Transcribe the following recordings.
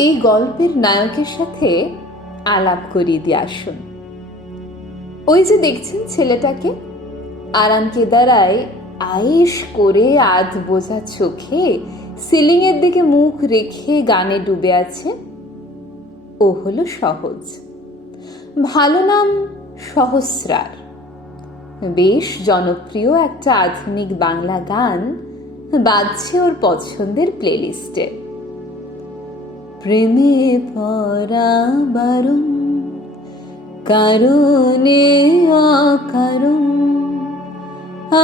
এই গল্পের নায়কের সাথে আলাপ করিয়ে দিয়ে আসুন। ওই যে দেখছেন ছেলেটাকে, আরাম কেদারায় আয়েশ করে আধ বোঝা চোখে সিলিং এর দিকে মুখ রেখে গানে ডুবে আছে, ও হলো সহজ। ভালো নাম সহস্রার। বেশ জনপ্রিয় একটা আধুনিক বাংলা গান বাজছে ওর পছন্দের প্লেলিস্টে। প্রেমে পড়া বারণ, কারণে অকারণ,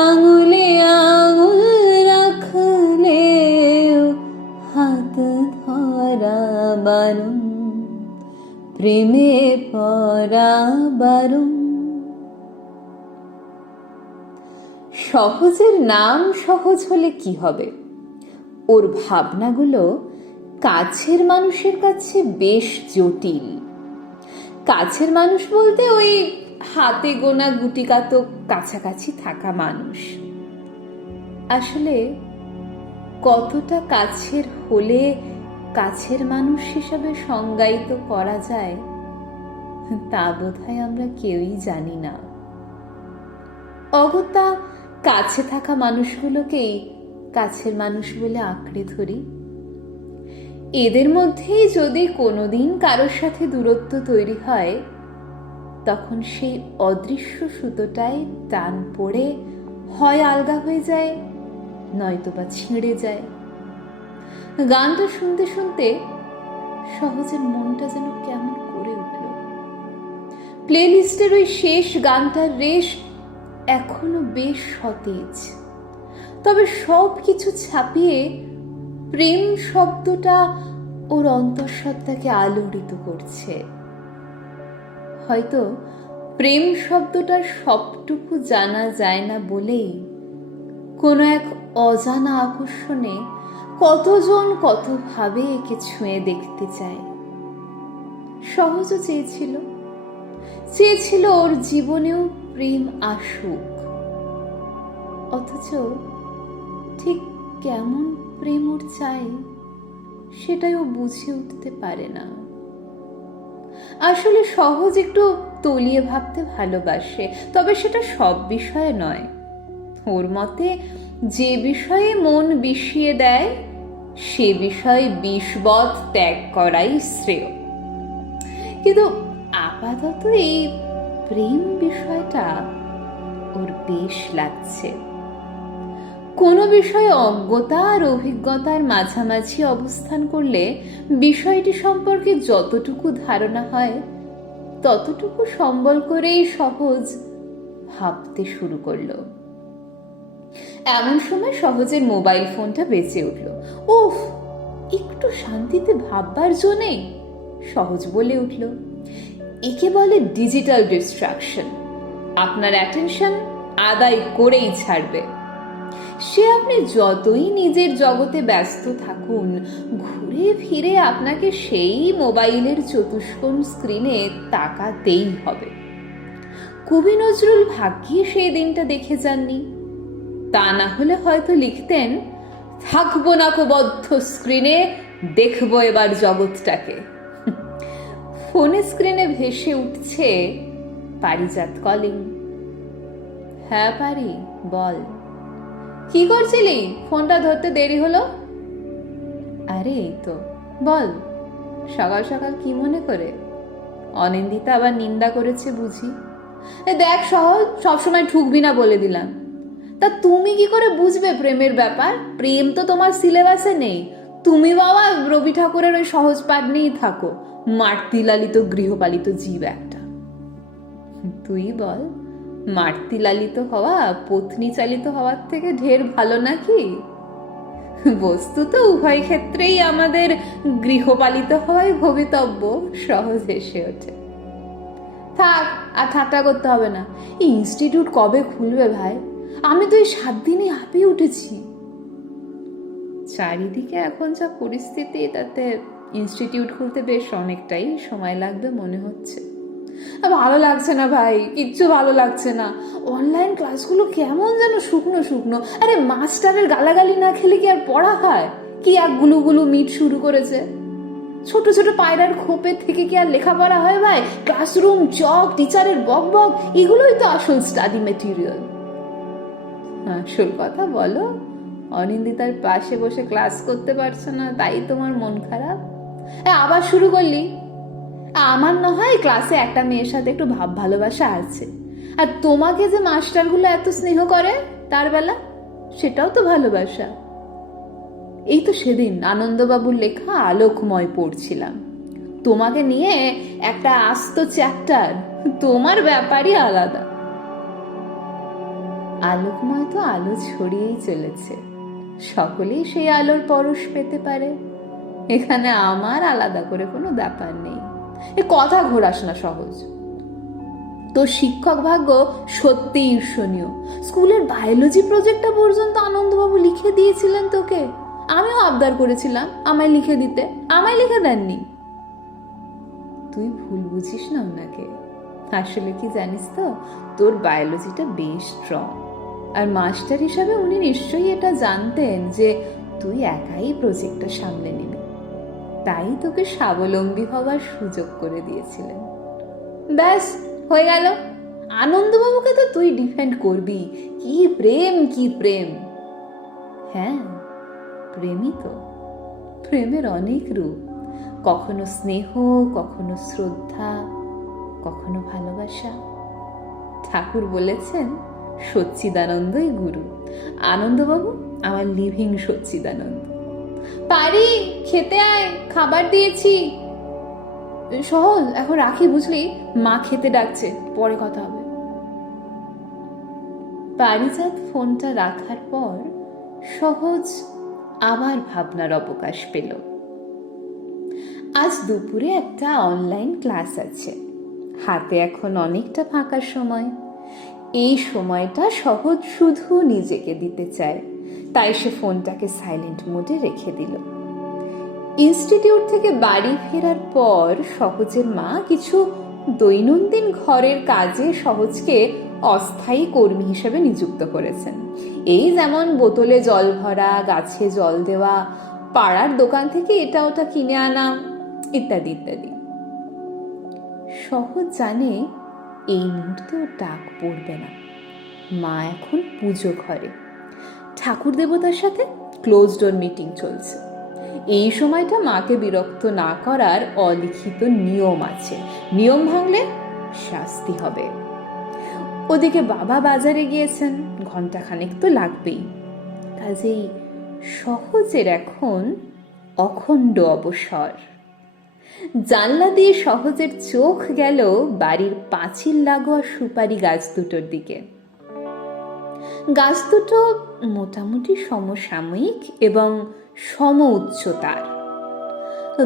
আঙুলে আঙুল রাখলে হাত ধরা বারণ, প্রেমে পড়া বারণ। সহজের নাম সহজ হলে কি হবে? ওর ভাবনাগুলো কাছের মানুষের কাছে বেশ জটিল। কাছের মানুষ বলতে ওই হাতে গোনা গুটিকাতক কাছাকাছি থাকা মানুষ। আসলে কতটা কাছের হলে কাছের মানুষ হিসাবে সংজ্ঞায়িত করা যায় তা বোধহয় আমরা কেউই জানি না। অগত্যা কাছে থাকা মানুষগুলোকেই কাছের মানুষ বলে আঁকড়ে ধরি। এদের মধ্যেই যদি কোনোদিন কারোর সাথে দূরত্ব তৈরি হয়, তখন সেই অদৃশ্য সুতোটায় টান পড়ে হয় আলগা হয়ে যায়, নয়তোবা ছিঁড়ে যায়। গানটা শুনতে শুনতে সহজের মনটা যেন কেমন করে উঠল। প্লেলিস্টের ওই শেষ গানটার রেশ এখনো বেশ সতেজ, তবে সব কিছু ছাপিয়ে প্রেম শব্দটা ওর অন্তঃসত্ত্বাকে আলোড়িত করছে। হয়তো প্রেম শব্দটার সবটুকু জানা যায় না বলেই কোনো এক অজানা আকর্ষণে কতজন কতভাবে একে ছুঁয়ে দেখতে চায়। সহজও চেয়েছিল ওর জীবনেও প্রেম আসুক, অথচ ঠিক কেমন প্রেম ওর চাই সেটাই ও বুঝে উঠতে পারে না। আসলে সহজ একটু তলিয়ে ভাবতে ভালোবাসে, তবে সেটা সব বিষয়ে নয়। ওর মতে যে বিষয়ে মন বিষিয়ে দেয় সে বিষয়ে বিষবৎ ত্যাগ করাই শ্রেয়। কিন্তু আপাতত এই প্রেম বিষয়টা ওর বেশ লাগছে। কোনো বিষয়ে অজ্ঞতা আর অভিজ্ঞতার মাঝামাঝি অবস্থান করলে বিষয়টি সম্পর্কে যতটুকু ধারণা হয় ততটুকু সম্বল করেই সহজ ভাবতে শুরু করলো। এমন সময় সহজের মোবাইল ফোনটা বেজে উঠল। উফ, একটু শান্তিতে ভাববার জন্যে সহজ বলে উঠল, একে বলে ডিজিটাল ডিস্ট্রাকশন। আপনার অ্যাটেনশন আদায় করেই ছাড়বে। সে আপনি যতই নিজের জগতে ব্যস্ত থাকুন, ঘুরে ফিরে আপনাকে সেই মোবাইলের চতুষ্কোণ স্ক্রিনে তাকাতেই হবে। কবি নজরুল ভাগ্যে সেই দিনটা দেখে যাননি, তা না হলে হয়তো লিখতেন, থাকবো না কো বদ্ধ স্ক্রিনে, দেখবো এবার জগৎটাকে। ফোনে স্ক্রিনে ভেসে উঠছে পারিজাত কলিং। হ্যাঁ পারি, বল। কি করছিলি? ফোনটা ধরতে দেরি হলো? আরে এই তো, বল। সকাল সকাল কি মনে করে? অনিন্দিতা আবার নিন্দা করেছে বুঝি? দেখ সহজ, সবসময় ঠুকবি না বলে দিলাম। তা তুমি কি করে বুঝবে প্রেমের ব্যাপার? প্রেম তো তোমার সিলেবাসে নেই। তুমি বাবা রবি ঠাকুরের ওই সহজ পাঠ নিয়েই থাকো, মাতৃ লালিত গৃহপালিত জীব একটা। তুই বল, মাতৃ লালিত হওয়া পত্নী চালিত হওয়ার থেকে ঢের ভালো নাকি? বস্তুত উভয় ক্ষেত্রেই আমাদের গৃহপালিত হওয়াই ভবিতব্য। সহজ হেসে ওঠে। থাক, আর ঠাট্টা করতে হবে না। এই ইনস্টিটিউট কবে খুলবে ভাই? আমি তো এই 7 দিনে হাঁপিয়ে উঠেছি। চারিদিকে এখন যা পরিস্থিতি, তাতে ইনস্টিটিউট খুলতে বেশ অনেকটাই সময় লাগবে মনে হচ্ছে। ভালো লাগছে না ভাই, কিচ্ছু ভালো লাগছে না। অনলাইন ক্লাসগুলো কেমন যেন শুকনো শুকনো। আরে মাস্টারের গালাগালি না খেলে কি আর পড়া হয়? কি এক গুলুগুলু মিট শুরু করেছে। ছোট ছোট পায়রার খোপের থেকে কি আর লেখাপড়া হয় ভাই? ক্লাসরুম, চক, টিচারের বক বক, এগুলোই তো আসল স্টাডি মেটেরিয়াল। আসল কথা বলো, অনিন্দিতার পাশে বসে ক্লাস করতে পারছো না তাই তোমার মন খারাপ? আবার শুরু করলি? আমার না হয় ক্লাসে একটা মেয়ের সাথে একটু ভাব ভালোবাসা আছে, আর তোমাকে যে মাস্টারগুলো এত স্নেহ করে তার বেলা, সেটাও তো ভালোবাসা। এই তো সেদিন আনন্দবাবুর লেখা আলোকময় পড়ছিলাম, তোমাকে নিয়ে একটা আস্ত চ্যাপ্টার, তোমার ব্যাপারই আলাদা। আলোকময় তো আলো ছড়িয়েই চলেছে, সকলেই সেই আলোর পরশ পেতে পারে, এখানে আমার আলাদা করে কোনো ব্যাপার নেই। এ কথা ঘোরাস না সহজ। তোর শিক্ষক ভাগ্য সত্যি ঈর্ষণীয়। স্কুলের বায়োলজি প্রজেক্টটা পর্যন্ত আনন্দবাবু লিখে দিয়েছিলেন তোকে। আমিও আবদার করেছিলাম আমায় লিখে দিতে, আমায় লিখে দেননি। তুই ভুল বুঝিস না ওনাকে। আসলে কি জানিস তো, তোর বায়োলজিটা বেশ স্ট্রং, আর মাস্টার হিসাবে উনি নিশ্চয়ই এটা জানতেন যে তুই একাই প্রজেক্টটা সামলে নিবি, তাই তোকে স্বাবলম্বী হওয়ার সুযোগ করে দিয়েছিলেন। ব্যাস হয়ে গেল। আনন্দবাবুকে তো তুই ডিফেন্ড করবি। কি প্রেম, কি প্রেম! হ্যাঁ, প্রেমই তো। প্রেমের অনেক রূপ, কখনো স্নেহ, কখনো শ্রদ্ধা, কখনো ভালোবাসা। ঠাকুর বলেছেন সচ্চিদানন্দই গুরু। আনন্দবাবু আমার লিভিং সচ্চিদানন্দ। পারি, খেতে আয়, খাবার দিয়েছি। সহজ, এখন রাখি বুঝলি, মা খেতে ডাকছে, পরে কথা হবে। পারিজাত ফোনটা রাখার পর সহজ আবার ভাবনার অবকাশ পেল। আজ দুপুরে একটা অনলাইন ক্লাস আছে, হাতে এখন অনেকটা ফাঁকা সময়। এই সময়টা সহজ শুধু নিজেকে দিতে চায়, তাই সে ফোনটাকে সাইলেন্ট মোডে রেখে দিল। ইনস্টিটিউট থেকে বাড়ি ফেরার পর সহজের মা কিছু দৈনন্দিন ঘরের কাজে সহজকে অস্থায়ী কর্মী হিসেবে নিযুক্ত করেছেন। এই যেমন বোতলে জল ভরা, গাছে জল দেওয়া, পাড়ার দোকান থেকে এটা ওটা কিনে আনা, ইত্যাদি ইত্যাদি। সহজ জানে এই মুহূর্তে ওর ডাক পড়বে না। মা এখন পুজো ঘরে, ঠাকুর দেবতার সাথে ক্লোজ ডোর মিটিং চলছে। এই সময়টা মাকে বিরক্ত না করার অলিখিত নিয়ম আছে, নিয়ম ভাঙলে শাস্তি হবে। ওদিকে বাবা বাজারে গিয়েছেন, ঘন্টাখানেক তো লাগবেই। কাজেই সহজের এখন অখণ্ড অবসর। জানলা দিয়ে সহজের চোখ গেল বাড়ির পাঁচিল লাগোয়া সুপারি গাছ দুটোর দিকে। গাছ দুটো মোটামুটি সমসাময়িক এবং সম উচ্চতার।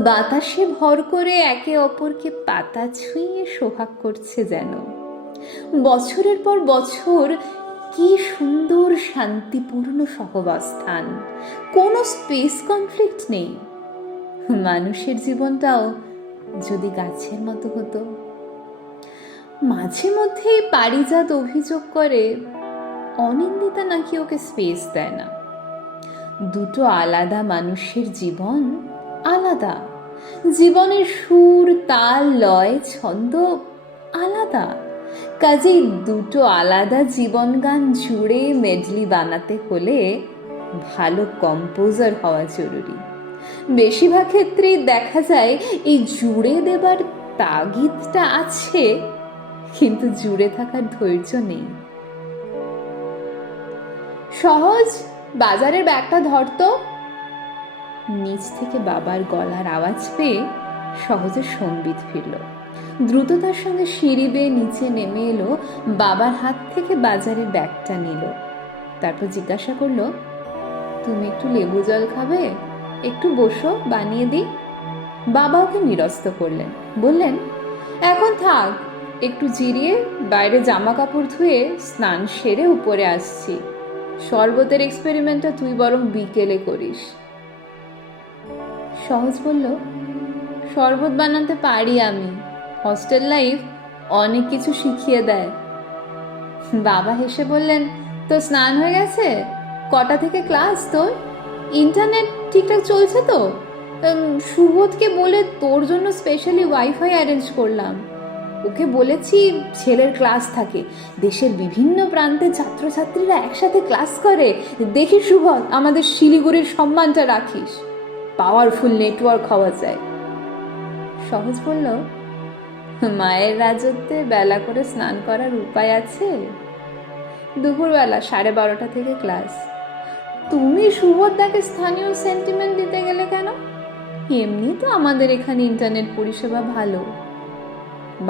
বাতাসে ভর করে একে অপরকে পাতা ছুঁয়ে সোহাগ করছে যেন। বছরের পর বছর কি সুন্দর শান্তিপূর্ণ সহাবস্থান, কোনো স্পেস কনফ্লিক্ট নেই। মানুষের জীবনটাও যদি গাছের মতো হতো। মাঝে মধ্যে পারিজাত অভিযোগ করে অনিন্দিতা নাকি ওকে স্পেস দেয় না। দুটো আলাদা মানুষের জীবন আলাদা, জীবনের সুর, তাল, লয়, ছন্দ আলাদা। কাজেই দুটো আলাদা জীবন গান জুড়ে মেডলি বানাতে হলে ভালো কম্পোজার হওয়া জরুরি। বেশিরভাগ ক্ষেত্রেই দেখা যায় এই জুড়ে দেবার তাগিদটা আছে, কিন্তু জুড়ে থাকার ধৈর্য নেই। সহজ, বাজারের ব্যাগটা ধরতো। নিচ থেকে বাবার গলার আওয়াজ পেয়ে সহজে সম্বিত ফিরল। দ্রুততার সঙ্গে সিঁড়ি বেয়ে নিচে নেমে এলো, বাবার হাত থেকে বাজারের ব্যাগটা নিল। তারপর জিজ্ঞাসা করলো, তুমি একটু লেবু জল খাবে? একটু বসো, বানিয়ে দিই। বাবা ওকে নিরস্ত করলেন, বললেন, এখন থাক, একটু জিরিয়ে বাইরে জামা কাপড় ধুয়ে স্নান সেরে উপরে আসছি। শরবতের এক্সপেরিমেন্টটা তুই বরং বিকেলে করিস। সহজ বলল, শরবত বানাতে পারি আমি, হস্টেল লাইফ অনেক কিছু শিখিয়ে দেয়। বাবা হেসে বললেন, তো স্নান হয়ে গেছে? কটা থেকে ক্লাস তোর? ইন্টারনেট ঠিকঠাক চলছে তো? সুবোধকে বলে তোর জন্য স্পেশালি ওয়াইফাই অ্যারেঞ্জ করলাম। ওকে বলেছি ছেলের ক্লাস থাকে, দেশের বিভিন্ন প্রান্তে ছাত্রছাত্রীরা একসাথে ক্লাস করে। দেখিস সুবোধ, আমাদের শিলিগুড়ির সম্মানটা রাখিস, পাওয়ারফুল নেটওয়ার্ক হওয়া যায়। সহজ বলল, মায়ের রাজত্বে বেলা করে স্নান করার উপায় আছে? দুপুরবেলা 12:30 থেকে ক্লাস। তুমি সুবোধদাকে স্থানীয় সেন্টিমেন্ট দিতে গেলে কেন? এমনি তো আমাদের এখানে ইন্টারনেট পরিষেবা ভালো।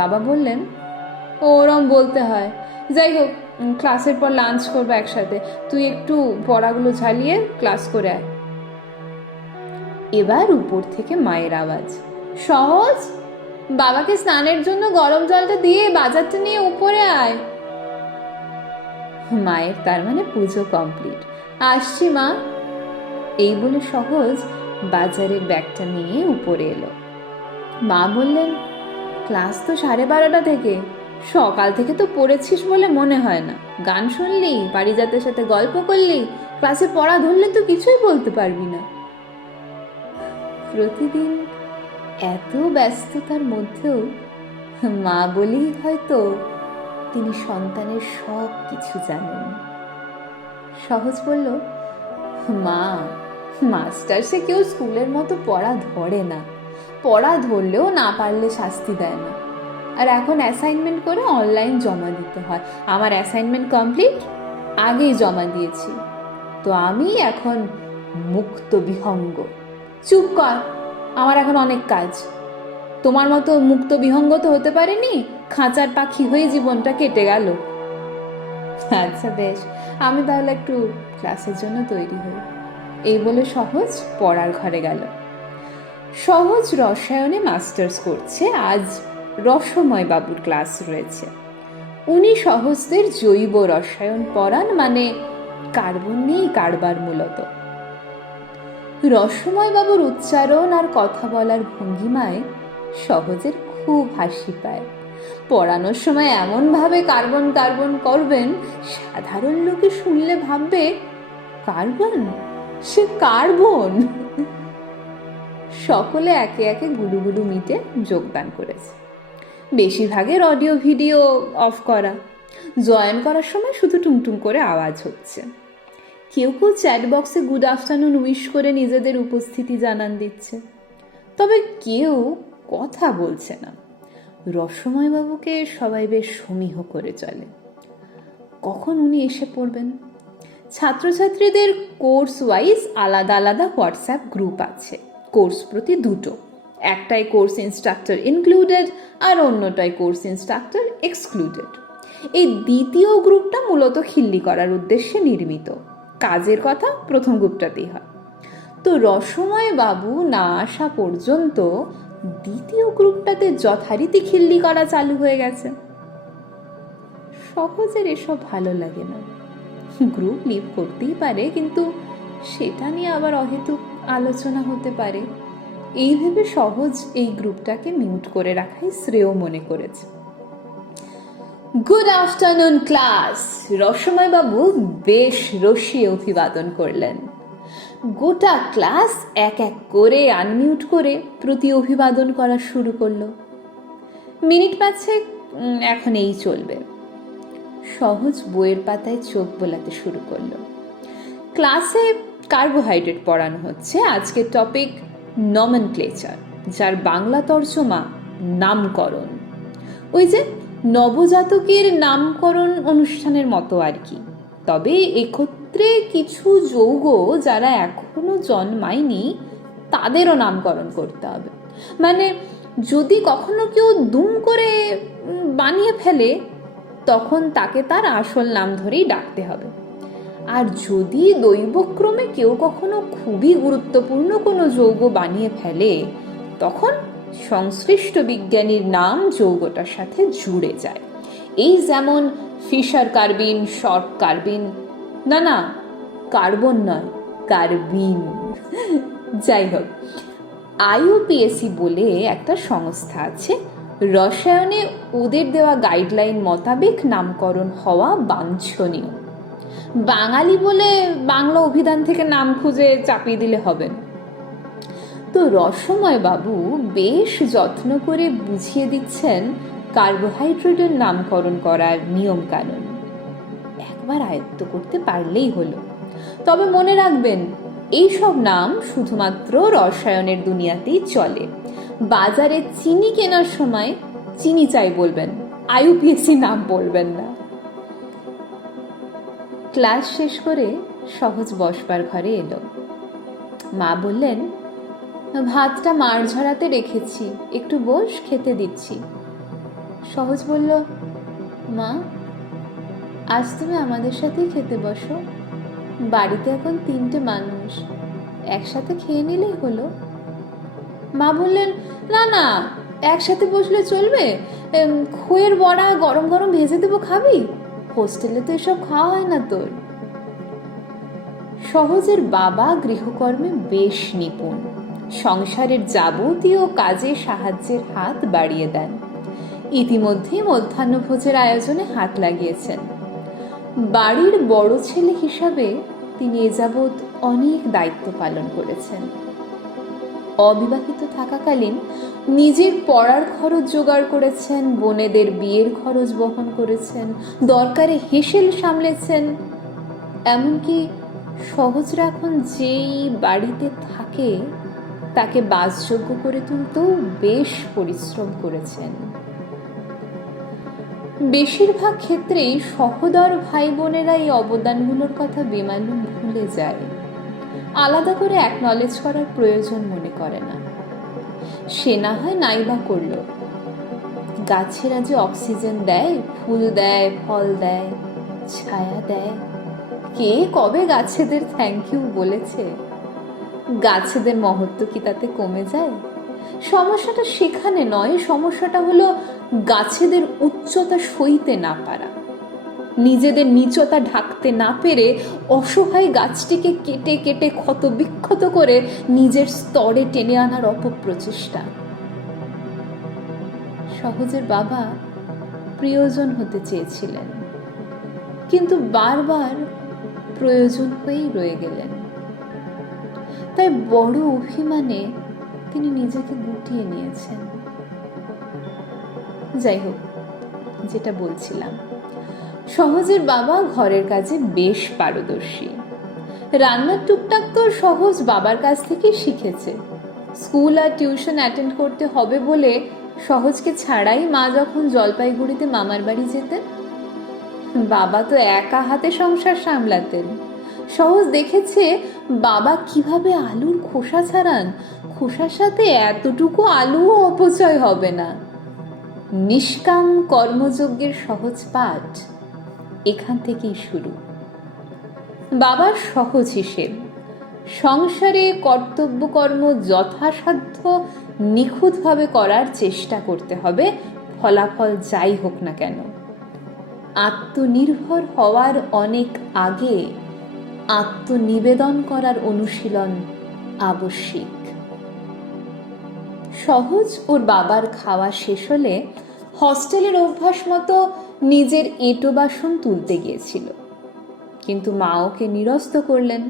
বাবা বললেন, ওরম বলতে হয়। যাই হোক, ক্লাসের পর লাঞ্চ করবো একসাথে, তুই একটু পড়াগুলো ঝালিয়ে ক্লাস করে আয়। এবার উপর থেকে মায়ের আওয়াজ, সহজ, বাবাকে স্নানের জন্য গরম জলটা দিয়ে বাজারটা নিয়ে উপরে আয়। মায়ের তার মানে পুজো কমপ্লিট। আসছি মা। এই বলে সহজ বাজারের ব্যাগটা নিয়ে উপরে এলো। মা বললেন, ক্লাস তো 12:30 থেকে, সকাল থেকে তো পড়েছিস বলে মনে হয় না। গান শুনলি, পারিজাতের সাথে গল্প করলি, ক্লাসে পড়া ধরলে তো কিছুই বলতে পারবি না। প্রতিদিন এত ব্যস্ততার মধ্যেও মা বলেই হয়তো তিনি সন্তানের সব কিছু জানেন। সহজ বলল, মা, মাস্টার্সে কেউ স্কুলের মতো পড়া ধরে না, পড়া ধরলেও না পারলে শাস্তি দেয় না। আর এখন অ্যাসাইনমেন্ট করে অনলাইন জমা দিতে হয়। আমার অ্যাসাইনমেন্ট কমপ্লিট, আগেই জমা দিয়েছি, তো আমি এখন মুক্ত বিহঙ্গ। চুপ কর, আমার এখন অনেক কাজ। তোমার মতো মুক্ত বিহঙ্গ তো হতে পারেনি, খাঁচার পাখি হয়ে জীবনটা কেটে গেল। আচ্ছা বেশ, আমি তাহলে একটু ক্লাসের জন্য তৈরি হই। এই বলে সহজ পড়ার ঘরে গেল। সহজ রসায়নে মাস্টার্স করছে। আজ রসময় বাবুর ক্লাস রয়েছে। উনি সহজদের জৈব রসায়ন পড়ান, মানে কার্বন নিয়েই কারবার মূলত। রসময় বাবুর উচ্চারণ আর কথা বলার ভঙ্গিমায় সহজের খুব হাসি পায়। পড়ানোর সময় এমনভাবে কার্বন কার্বন করবেন, সাধারণ লোকে শুনলে ভাববে কার্বন, সে কার্বন। সকলে একে একে গুলুগুলু মিটে যোগদান করেছে। বেশিরভাগের অডিও ভিডিও অফ করা, জয়েন করার সময় শুধু টুংটুং করে আওয়াজ হচ্ছে। কেউ কেউ চ্যাট বক্সে গুড আফটারনুন উইশ করে নিজেদের উপস্থিতি জানান দিচ্ছে, তবে কেউ কথা বলছে না। রসময়বাবুকে সবাই বেশ সমীহ করে চলে, কখন উনি এসে পড়বেন। ছাত্রছাত্রীদের কোর্স ওয়াইজ আলাদা আলাদা হোয়াটসঅ্যাপ গ্রুপ আছে, কোর্স প্রতি 2টো। একটাই কোর্স ইনস্ট্রাক্টর ইনক্লুডেড আর অন্যটাই কোর্স ইনস্ট্রাক্টর এক্সক্লুডেড। এই দ্বিতীয় গ্রুপটা মূলত খিল্লি করার উদ্দেশ্যে নির্মিত। কাজের কথা প্রথম গ্রুপটাতেই হয়। তো রসময় বাবু না আসা পর্যন্ত দ্বিতীয় গ্রুপটাতে যথারীতি খিল্লি করা চালু হয়ে গেছে। সহজের এসব ভালো লাগে না। গ্রুপ লিভ করতেই পারে, কিন্তু সেটা নিয়ে আবার অহেতুক আলোচনা হতে পারে। এই ভেবে সহজ এই গ্রুপটাকে মিউট করে রাখাই শ্রেয় মনে করেছে। Good afternoon class. রসময়বাবু বেশ রসিয়ে অভিবাদন করলেন। গোটা ক্লাস এক এক করে আনমিউট করে প্রতি অভিবাদন করা শুরু করলো। মিনিট 5 এখন এই চলবে। সহজ বইয়ের পাতায় চোখ বোলাতে শুরু করলো। ক্লাসে কার্বোহাইড্রেট পড়ানো হচ্ছে। আজকের টপিক নমেনক্লেচার, যার বাংলা তর্জমা নামকরণ। ওই যে নবজাতকের নামকরণ অনুষ্ঠানের মতো আর কি, তবে একত্রে কিছু যৌগ যারা এখনো জন্মায়নি তাদেরও নামকরণ করতে হবে। মানে যদি কখনো কেউ দুম করে বানিয়ে ফেলে, তখন তাকে তার আসল নাম ধরেই ডাকতে হবে। আর যদি দৈবক্রমে কেউ কখনো খুবই গুরুত্বপূর্ণ কোনো যৌগ বানিয়ে ফেলে, তখন সংশ্লিষ্ট বিজ্ঞানীর নাম যৌগটার সাথে জুড়ে যায়। এই যেমন ফিশার কার্বিন, শর্ট কার্বিন, না কার্বন নয়, কার্বিন। যাই হোক, আইইউপিএসি বলে একটা সংস্থা আছে। রসায়নে ওদের দেওয়া গাইডলাইন মোতাবেক নামকরণ হওয়া বাঞ্ছনীয়। বাঙালি বলে বাংলা অভিধান থেকে নাম খুঁজে চাপিয়ে দিলে হবে না। তো রসময় বাবু বেশ যত্ন করে বুঝিয়ে দিচ্ছেন কার্বোহাইড্রেটের নামকরণ করার নিয়ম কানুন। একবার আয়ত্ত করতে পারলেই হলো। তবে মনে রাখবেন, এইসব নাম শুধুমাত্র রসায়নের দুনিয়াতেই চলে। বাজারে চিনি কেনার সময় চিনি চাই বলবেন, আইইউপিএসি নাম বলবেন না। ক্লাস শেষ করে সহজ বসবার ঘরে এলো। মা বললেন, ভাতটা মার ঝরাতে রেখেছি, একটু বস, খেতে দিচ্ছি। সহজ বলল, মা আজ তুমি আমাদের সাথেই খেতে বসো, বাড়িতে এখন 3টে মানুষ, একসাথে খেয়ে নিলেই হলো। মা বললেন, না না, একসাথে বসলে চলবে? খইয়ের বড়া গরম গরম ভেজে দেবো, খাবি? হোস্টেলে তো এসব খাওয়া হয় না তোর। সহজের বাবা গৃহকর্মে বেশ নিপুণ, সংসারের যাবতীয় কাজে সাহায্যের হাত বাড়িয়ে দেন। ইতিমধ্যেই মধ্যাহ্নভোজের আয়োজনে হাত লাগিয়েছেন। বাড়ির বড় ছেলে হিসাবে তিনি এ যাবৎ অনেক দায়িত্ব পালন করেছেন। অবিবাহিত থাকাকালীন নিজের পড়ার খরচ জোগাড় করেছেন, বোনেদের বিয়ের খরচ বহন করেছেন, দরকারে হেসেল সামলেছেন। এমনকি সহজরা এখন যেই বাড়িতে থাকে তাকে বাসযোগ্য করে তুলতেও বেশ পরিশ্রম করেছেন। বেশিরভাগ ক্ষেত্রেই সহোদর ভাই বোনেরা এই অবদানগুলোর কথা বেমালুম ভুলে যায়, আলাদা করে অ্যাকনলেজ করার প্রয়োজন মনে করে না। সে না হয় নাইবা করল, গাছেরা যে অক্সিজেন দেয়, ফুল দেয়, ফল দেয়, ছায়া দেয়, কে কবে গাছেদের থ্যাংক ইউ বলেছে? গাছেদের মহত্ব কি তাতে কমে যায়? সমস্যাটা সেখানে নয়, সমস্যাটা হলো গাছেদের উচ্চতা সইতে না পারা, নিজেদের নীচতা ঢাকতে না পেরে অসহায় গাছটিকে কেটে কেটে ক্ষত বিক্ষত করে নিজের স্তরে টেনে আনার অপপ্রচেষ্টা। সহজের বাবা প্রিয়জন হতে চেয়েছিলেন, কিন্তু বারবার প্রয়োজন হয়েই রয়ে গেলেন। তাই বড় অভিমানে তিনি নিজেকে গুটিয়ে নিয়েছেন। যাই হোক, যেটা বলছিলাম, সহজের বাবা ঘরের কাজে বেশ পারদর্শী। রান্নার টুকটাক তো সহজ বাবার কাছ থেকে শিখেছে। স্কুল আর টিউশন অ্যাটেন্ড করতে হবে বলে সহজকে ছাড়াই মা যখন জলপাইগুড়িতে মামার বাড়ি যেতেন, বাবা তো একা হাতে সংসার সামলাতেন। সহজ দেখেছে বাবা কিভাবে আলুর খোসা ছাড়ান, খোসার সাথে এতটুকু আলুও অপচয় হবে না। নিষ্কাম কর্মযজ্ঞের সহজ পাঠ এখান থেকেই শুরু। বাবার সহজ হিসেব, সংসারে কর্তব্যকর্ম যথাসাধ্য নিখুঁতভাবে করার চেষ্টা করতে হবে, ফলাফল যাই হোক না কেন। আত্মনির্ভর হওয়ার অনেক আগে আত্মনিবেদন করার অনুশীলন আবশ্যিক। সহজ ওর বাবার খাওয়া শেষ হলে হস্টেলের অভ্যাস মতো নিজের এঁটো বাসন তুলতে গিয়েছিল, কিন্তু মা ওকে নিরস্ত করলেন।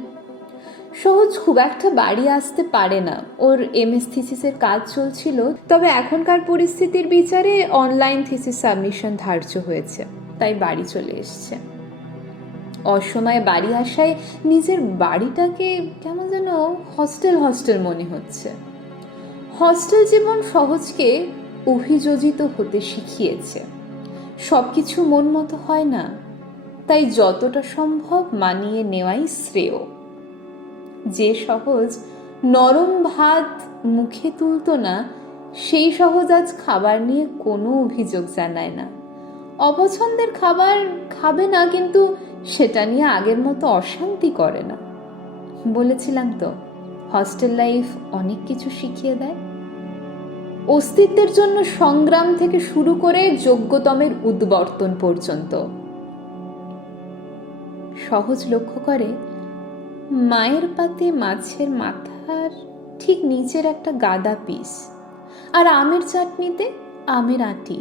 সহজ খুব একটা বাড়ি আসতে পারে না, ওর এমএস থিসিসের কাজ চলছিল। তবে এখনকার পরিস্থিতির বিচারে অনলাইন থিসিস সাবমিশন ধার্য হয়েছে, তাই বাড়ি চলে এসছে। অসময়ে বাড়ি আসায় নিজের বাড়িটাকে কেমন যেন হস্টেল হস্টেল মনে হচ্ছে। হস্টেল জীবন সহজকে অভিযোজিত হতে শিখিয়েছে। সবকিছু মন মতো হয় না, তাই যতটা সম্ভব মানিয়ে নেওয়াই শ্রেয়। যে সহজ নরম ভাত মুখে তুলত না, সেই সহজ আজ খাবার নিয়ে কোনো অভিযোগ জানায় না। অপছন্দের খাবার খাবে না, কিন্তু সেটা নিয়ে আগের মতো অশান্তি করে না। বলেছিলাম তো, হস্টেল লাইফ অনেক কিছু শিখিয়ে দেয়। অস্তিত্বের জন্য সংগ্রাম থেকে শুরু করে যোগ্যতমের উদ্বর্তন পর্যন্ত। সহজ লক্ষ্য করে মায়ের পাতে মাছের মাথার ঠিক নিচের একটা গাদা পিস, আর আমের চাটনিতে আমের আঁটি।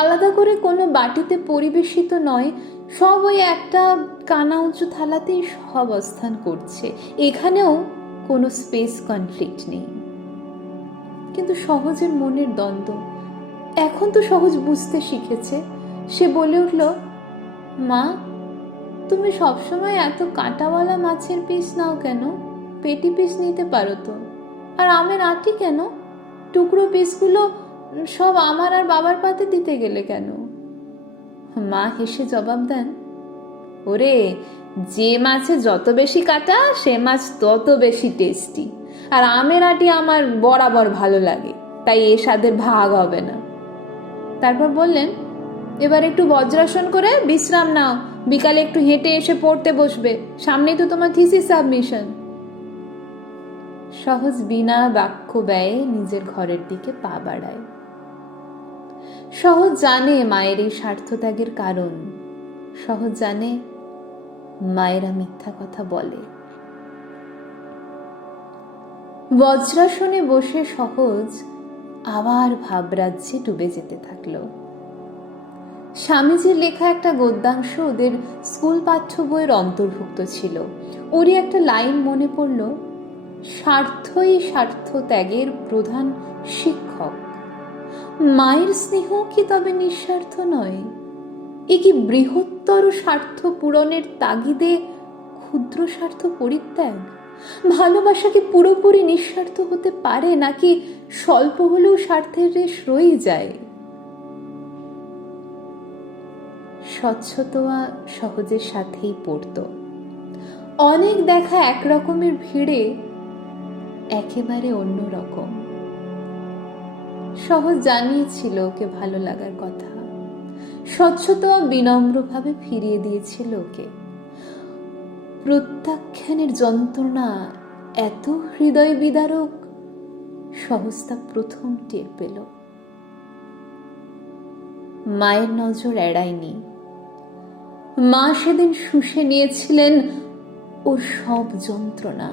আলাদা করে কোনো বাটিতে পরিবেশিত নয়, সব ওই একটা কানা উঁচু থালাতেই সহাবস্থান করছে। এখানেও কোনো স্পেস কনফ্লিক্ট নেই। কিন্তু সহজের মনের দ্বন্দ্ব। এখন তো সহজ বুঝতে শিখেছে। সে বলে উঠল, মা, তুমি সবসময় এত কাঁটাওয়ালা মাছের পিস নাও কেন? পেটি পিস নিতে পারো তো। আর আমের আটি কেন? টুকরো পিসগুলো সব আমার আর বাবার পাতে দিতে গেলে কেন? মা হেসে জবাব দেন, ওরে, যে মাছে যত বেশি কাটা সে মাছ তত বেশি টেস্টি। আর আমের আটি আমার বরাবর ভালো লাগে, তাই এ স্বাদের ভাগ হবে না। তারপর বললেন, এবার একটু বজ্রাসন করে বিশ্রাম নাও, বিকালে একটু হেঁটে এসে পড়তে বসবে, সামনেই তো তোমার থিসিস সাবমিশন। সহজ বিনা বাক্য ব্যয়ে নিজের ঘরের দিকে পা বাড়ায়। সহজ জানে মায়ের এই স্বার্থত্যাগের কারণ। সহজ জানে মায়েরা মিথ্যা কথা বলে। বজ্রাসনে বসে সহজ আবার ভাবরাজ্যে ডুবে যেতে থাকলো। স্বামীজির লেখা একটা গদ্যাংশ ওদের স্কুল পাঠ্য বইয়ের অন্তর্ভুক্ত ছিল। ওরই একটা লাইন মনে পড়ল, স্বার্থই স্বার্থ ত্যাগের প্রধান শিক্ষক। মায়ের স্নেহ কি তবে নিঃস্বার্থ নয়? এ কি বৃহত্তর স্বার্থ পূরণের তাগিদে ক্ষুদ্র স্বার্থ পরিত্যাগ? ভালোবাসা কি পুরোপুরি নিঃস্বার্থ হতে পারে, নাকি স্বল্প হলেও স্বার্থের রেশ রয়ে যায়? স্বচ্ছতোয়া সহজের সাথেই পড়ত। অনেক দেখা একরকমের ভিড়ে একেবারে অন্য রকম। সহজ জানিয়েছিল ওকে ভালো লাগার কথা। স্বচ্ছতোয়া বিনম্রভাবে ফিরিয়ে দিয়েছিল ওকে। প্রত্যাখ্যানের যন্ত্রণা এত হৃদয় বিদারক, সহজতা প্রথম টের পেল। মায়ের নজর এড়ায়নি। মা সেদিন শুষে নিয়েছিলেন ওর সব যন্ত্রণা।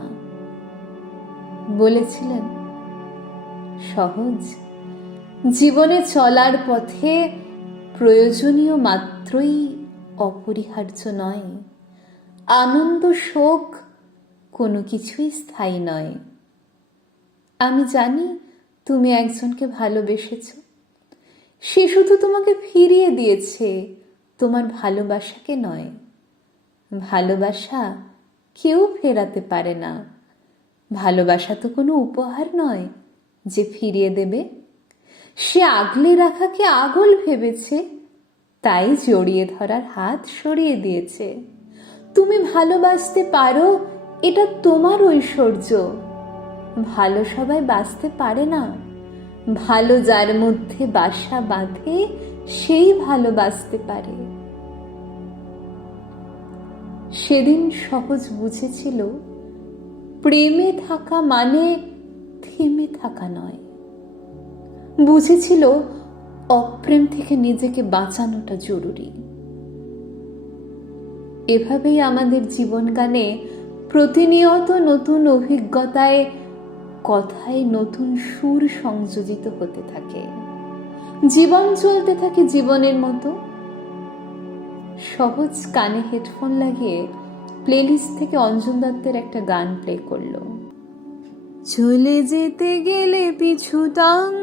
বলেছিলেন, সহজ, জীবনে চলার পথে প্রয়োজনীয় মাত্রই অপরিহার্য নয়। আনন্দ শোক কোনো কিছুই স্থায়ী নয়। আমি জানি তুমি একজনকে ভালোবেসেছ, সে শুধু তোমাকে ফিরিয়ে দিয়েছে, তোমার ভালোবাসাকে নয়। ভালোবাসা কেউ ফেরাতে পারে না। ভালোবাসা তো কোনো উপহার নয় যে ফিরিয়ে দেবে। সে আগলে রাখাকে আগল ভেবেছে, তাই জড়িয়ে ধরার হাত সরিয়ে দিয়েছে। তুমি ভালোবাসতে পারো, এটা তোমার ঐশ্বর্য। ভালো সবাই বাঁচতে পারে না। ভালো যার মধ্যে বাসা বাঁধে সেই ভালোবাসতে পারে। সেদিন সহজ বুঝেছিল, প্রেমে থাকা মানে থেমে থাকা নয়। বুঝেছিল অপ্রেম থেকে নিজেকে বাঁচানোটা জরুরি। এভাবেই আমাদের জীবনগানে প্রতিনিয়ত নতুন অভিজ্ঞতায়, কথায় নতুন সুর সংযোজিত হতে থাকে। জীবন চলতে থাকে জীবনের মতো। সহজ কানে হেডফোন লাগিয়ে প্লেলিস্ট থেকে অঞ্জন দত্তের একটা গান প্লে করলো। চলে যেতে গেলে পিছু টান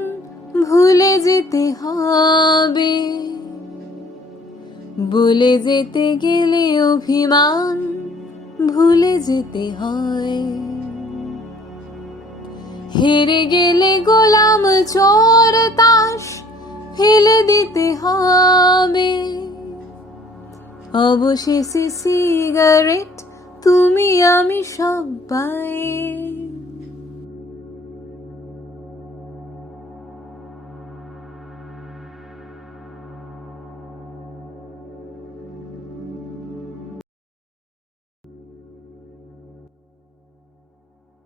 ভুলে যেতে হবে, বলে যেতে গেলে অভিমান ভুলে যেতে হয়। হেরে গেলে গোলাম চোর তাস ফেলে দিতে হবে। অবশেষে সিগারেট তুমি আমি সবাই